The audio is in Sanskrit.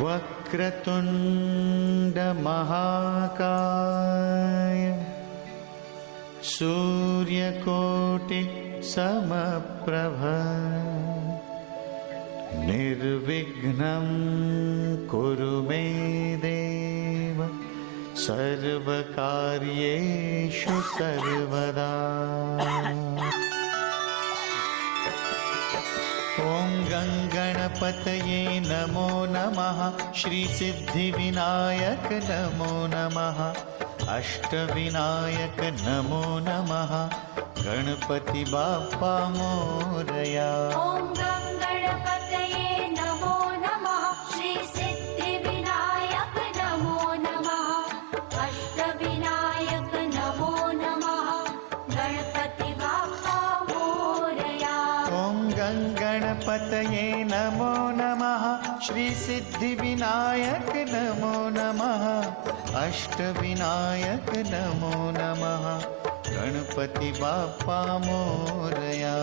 वक्रतुण्ड महाकाय सूर्यकोटि समप्रभ निर्विघ्नं कुरु मे देव सर्वकार्येषु सर्वदा। ॐ गणपतये नमो नमः। श्रीसिद्धिविनायक नमो नमः। अष्टविनायक नमो नमः। गणपति बाप्पा मोरया। ॐ गणपतये नमो नमः। श्रीसिद्धिविनायक नमो नमः। अष्टविनायक नमो नमः। गणपति बाप्पा मोरया। ॐ गणपतये नमो नमः। श्रीसिद्धिविनायक नमो नमः। अष्टविनायक नमो नमः। गणपति बाप्पा मोरया।